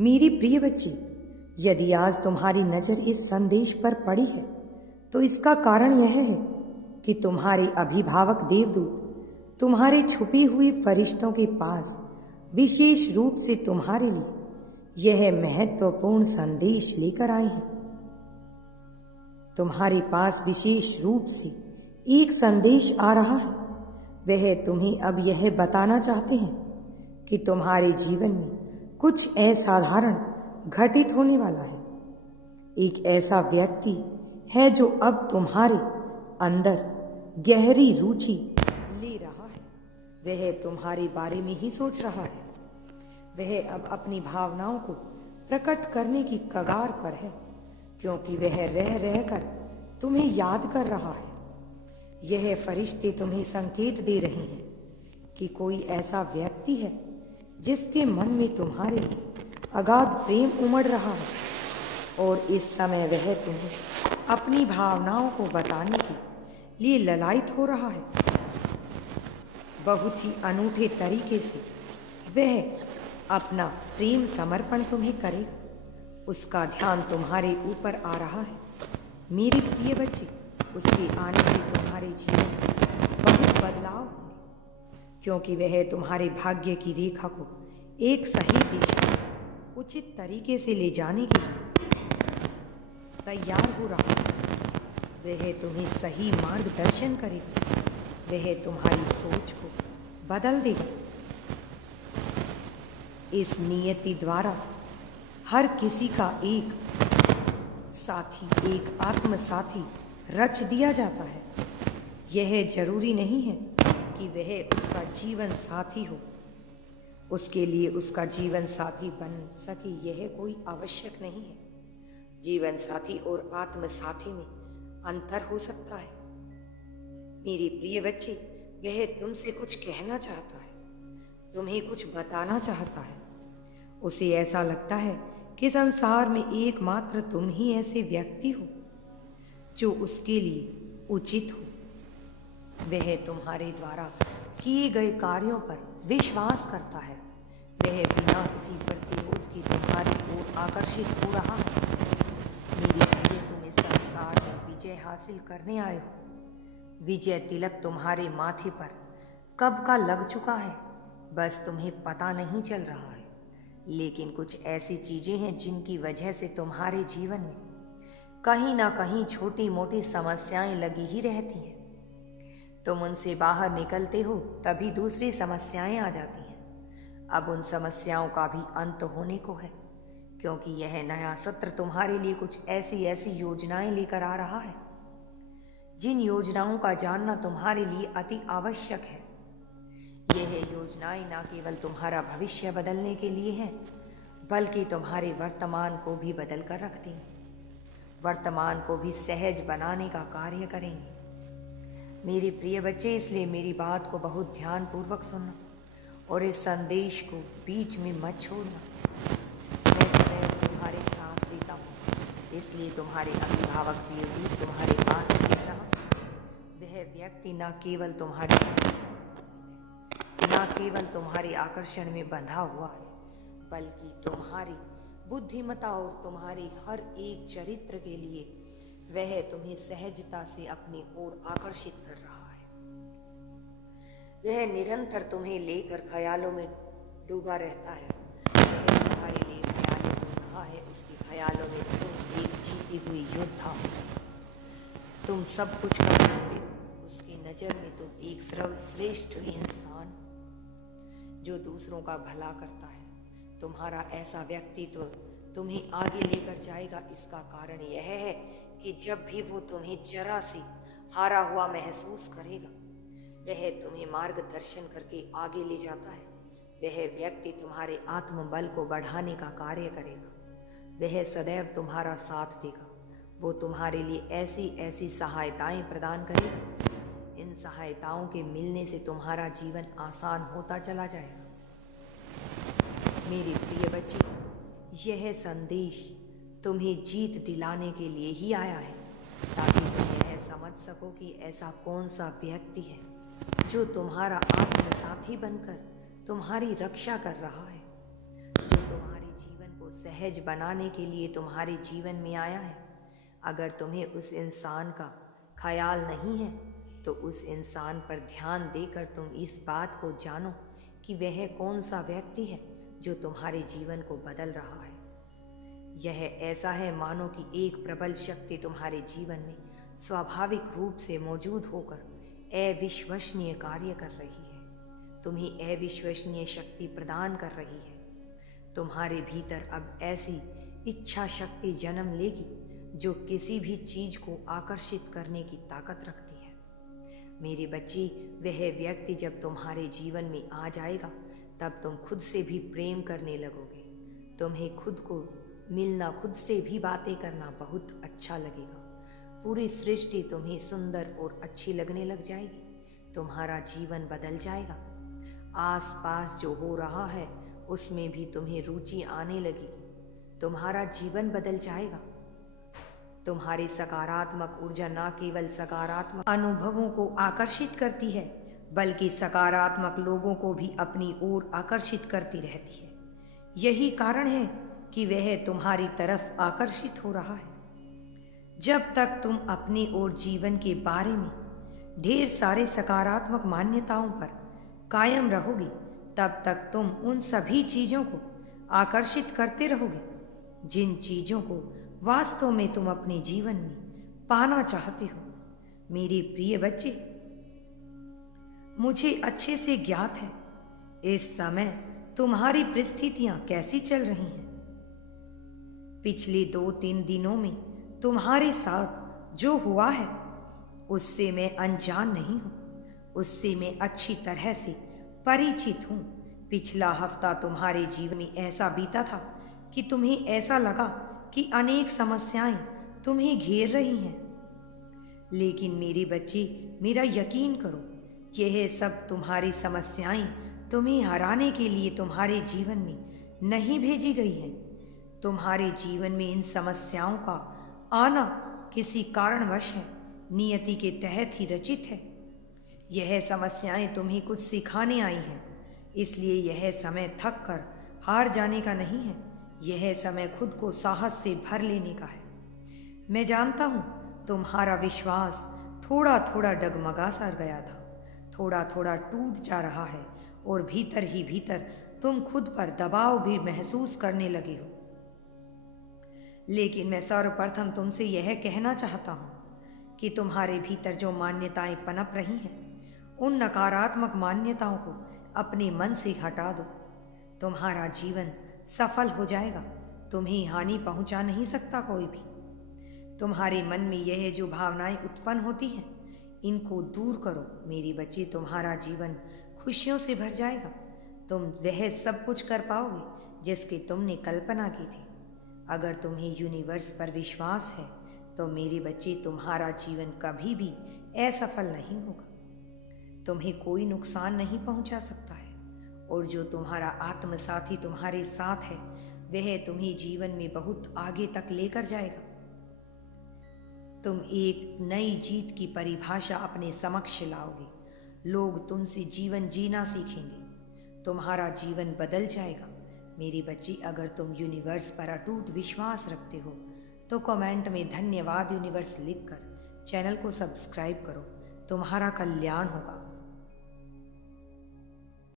मेरी प्रिय बच्ची, यदि आज तुम्हारी नज़र इस संदेश पर पड़ी है तो इसका कारण यह है कि तुम्हारे अभिभावक देवदूत तुम्हारे छुपी हुई फरिश्तों के पास विशेष रूप से तुम्हारे लिए यह महत्वपूर्ण संदेश लेकर आए हैं। तुम्हारे पास विशेष रूप से एक संदेश आ रहा है। वह तुम्हें अब यह बताना चाहते हैं कि तुम्हारे जीवन में कुछ असाधारण घटित होने वाला है। एक ऐसा व्यक्ति है जो अब तुम्हारे अंदर गहरी रुचि ले रहा है। वह तुम्हारे बारे में ही सोच रहा है। वह अब अपनी भावनाओं को प्रकट करने की कगार पर है, क्योंकि वह रह रहकर तुम्हें याद कर रहा है। यह फरिश्ते तुम्हें संकेत दे रहे हैं कि कोई ऐसा व्यक्ति है जिसके मन में तुम्हारे लिए अगाध प्रेम उमड़ रहा है, और इस समय वह तुम्हें अपनी भावनाओं को बताने के लिए ललायत हो रहा है। बहुत ही अनूठे तरीके से वह अपना प्रेम समर्पण तुम्हें करेगा। उसका ध्यान तुम्हारे ऊपर आ रहा है। मेरी प्रिय बच्ची, उसके आने से तुम्हारे जीवन में बहुत बदलाव होंगे, क्योंकि वह तुम्हारे भाग्य की रेखा को एक सही दिशा में उचित तरीके से ले जाने के लिए तैयार हो रहा है। वह तुम्हें सही मार्गदर्शन करेगा। वह तुम्हारी सोच को बदल देगा। इस नियति द्वारा हर किसी का एक साथी, एक आत्म साथी रच दिया जाता है। यह जरूरी नहीं है कि वह उसका जीवन साथी हो। उसके लिए उसका जीवन साथी बन सके यह कोई आवश्यक नहीं है। जीवन साथी और आत्म साथी में अंतर हो सकता है। मेरी प्रिय बच्ची, वह तुमसे कुछ कहना चाहता है, तुम्हें कुछ बताना चाहता है। उसे ऐसा लगता है कि संसार में एकमात्र तुम ही ऐसे व्यक्ति हो जो उसके लिए उचित हो। वह तुम्हारे द्वारा किए गए कार्यों पर विश्वास करता है। वह बिना किसी प्रतिरोध के तुम्हारी ओर आकर्षित हो रहा है। मेरे प्रिय, तुम इस संसार में विजय हासिल करने आए हो। विजय तिलक तुम्हारे माथे पर कब का लग चुका है, बस तुम्हें पता नहीं चल रहा है। लेकिन कुछ ऐसी चीजें हैं जिनकी वजह से तुम्हारे जीवन में कहीं ना कहीं छोटी मोटी समस्याएं लगी ही रहती हैं। तुम उनसे बाहर निकलते हो तभी दूसरी समस्याएं आ जाती हैं। अब उन समस्याओं का भी अंत होने को है, क्योंकि यह नया सत्र तुम्हारे लिए कुछ ऐसी योजनाएं लेकर आ रहा है, जिन योजनाओं का जानना तुम्हारे लिए अति आवश्यक है। यह योजनाएं न केवल तुम्हारा भविष्य बदलने के लिए हैं, बल्कि तुम्हारे वर्तमान को भी बदल कर रखती हैं। वर्तमान को भी सहज बनाने का कार्य करेंगे। मेरे प्रिय बच्चे, इसलिए मेरी बात को बहुत ध्यानपूर्वक सुनना और इस संदेश को बीच में मत छोड़ना। मैं सदैव तुम्हारे साथ देता हूँ, इसलिए तुम्हारे अभिभावक देवदूत तुम्हारे पास भेज रहा। वह व्यक्ति न केवल तुम्हारे आकर्षण में बंधा हुआ है, बल्कि तुम्हारी बुद्धिमत्ता और तुम्हारे हर एक चरित्र के लिए वह तुम्हें सहजता से अपनी ओर आकर्षित कर रहा है। वह निरंतर तुम्हें लेकर ख्यालों में डूबा रहता है। वह तुम्हारे लिए ख्यालें बुन रहा है। उसके ख्यालों में तुम एक जीती हुई योद्धा हो। तुम सब कुछ कर सकते हो। उसकी नज़र में तुम एक सर्वश्रेष्ठ इंसान जो दूसरों का भला करता है। तुम्हारा ऐसा व्यक्तित्व तुम्हें आगे लेकर जाएगा। इसका कारण यह है कि जब भी वो तुम्हें जरा सी हारा हुआ महसूस करेगा, वह तुम्हें मार्गदर्शन करके आगे ले जाता है। वह व्यक्ति तुम्हारे आत्मबल को बढ़ाने का कार्य करेगा। वह सदैव तुम्हारा साथ देगा। वो तुम्हारे लिए ऐसी सहायताएं प्रदान करेगा। इन सहायताओं के मिलने से तुम्हारा जीवन आसान होता चला जाएगा। मेरी प्रिय बच्ची, यह संदेश तुम्हें जीत दिलाने के लिए ही आया है, ताकि तुम यह समझ सको कि ऐसा कौन सा व्यक्ति है जो तुम्हारा आत्मसाथी बनकर तुम्हारी रक्षा कर रहा है, जो तुम्हारे जीवन को सहज बनाने के लिए तुम्हारे जीवन में आया है। अगर तुम्हें उस इंसान का ख्याल नहीं है तो उस इंसान पर ध्यान देकर तुम इस बात को जानो कि वह कौन सा व्यक्ति है जो तुम्हारे जीवन को बदल रहा है। यह ऐसा है मानो कि एक प्रबल शक्ति तुम्हारे जीवन में स्वाभाविक रूप से मौजूद होकर अविश्वसनीय कार्य कर रही है, तुम्हें अविश्वसनीय शक्ति प्रदान कर रही है। तुम्हारे भीतर अब ऐसी इच्छा शक्ति जन्म लेगी जो किसी भी चीज को आकर्षित करने की ताकत रखती है। मेरे बच्चे, वह व्यक्ति जब तुम्हारे जीवन में आ जाएगा तब तुम खुद से भी प्रेम करने लगोगे। तुम्हें खुद को मिलना, खुद से भी बातें करना बहुत अच्छा लगेगा। पूरी सृष्टि तुम्हें सुंदर और अच्छी लगने लग जाएगी। तुम्हारा जीवन बदल जाएगा। आसपास जो हो रहा है उसमें भी तुम्हें रुचि आने लगेगी। तुम्हारा जीवन बदल जाएगा। तुम्हारी सकारात्मक ऊर्जा न केवल सकारात्मक अनुभवों को आकर्षित करती है बल्कि सकारात्मक लोगों को भी अपनी ओर आकर्षित करती रहती है। यही कारण है कि वह तुम्हारी तरफ आकर्षित हो रहा है। जब तक तुम अपनी और जीवन के बारे में ढेर सारे सकारात्मक मान्यताओं पर कायम रहोगे तब तक तुम उन सभी चीजों को आकर्षित करते रहोगे जिन चीजों को वास्तव में तुम अपने जीवन में पाना चाहते हो। मेरे प्रिय बच्चे, मुझे अच्छे से ज्ञात है इस समय तुम्हारी परिस्थितियां कैसी चल रही हैं। पिछले 2-3 दिनों में तुम्हारे साथ जो हुआ है उससे मैं अनजान नहीं हूं, उससे मैं अच्छी तरह से परिचित हूं। पिछला हफ्ता तुम्हारे जीवन में ऐसा बीता था कि तुम्हें ऐसा लगा कि अनेक समस्याएं तुम्हें घेर रही हैं। लेकिन मेरे बच्चे, मेरा यकीन करो, यह सब तुम्हारी समस्याएं तुम्हें हराने के लिए तुम्हारे जीवन में नहीं भेजी गई हैं। तुम्हारे जीवन में इन समस्याओं का आना किसी कारणवश है, नियति के तहत ही रचित है। यह समस्याएं तुम्हें कुछ सिखाने आई हैं, इसलिए यह समय थक कर हार जाने का नहीं है। यह समय खुद को साहस से भर लेने का है। मैं जानता हूं तुम्हारा विश्वास थोड़ा थोड़ा डगमगा सा गया था, थोड़ा थोड़ा टूट जा रहा है और भीतर ही भीतर तुम खुद पर दबाव भी महसूस करने लगे हो। लेकिन मैं सर्वप्रथम तुमसे यह कहना चाहता हूं कि तुम्हारे भीतर जो मान्यताएं पनप रही हैं उन नकारात्मक मान्यताओं को अपने मन से हटा दो। तुम्हारा जीवन सफल हो जाएगा। तुम्हें हानि पहुंचा नहीं सकता कोई भी। तुम्हारे मन में यह जो भावनाएं उत्पन्न होती हैं इनको दूर करो मेरे बच्चे। तुम्हारा जीवन खुशियों से भर जाएगा। तुम वह सब कुछ कर पाओगे जिसकी तुमने कल्पना की थी। अगर तुम्हें यूनिवर्स पर विश्वास है तो मेरे बच्चे, तुम्हारा जीवन कभी भी असफल नहीं होगा। तुम्हें कोई नुकसान नहीं पहुंचा सकता है और जो तुम्हारा आत्मसाथी तुम्हारे साथ है वह तुम्हें जीवन में बहुत आगे तक लेकर जाएगा। तुम एक नई जीत की परिभाषा अपने समक्ष लाओगे। लोग तुमसे जीवन जीना सीखेंगे। तुम्हारा जीवन बदल जाएगा। मेरे बच्चे, अगर तुम यूनिवर्स पर अटूट विश्वास रखते हो तो कमेंट में धन्यवाद यूनिवर्स लिखकर चैनल को सब्सक्राइब करो। तुम्हारा कल्याण होगा।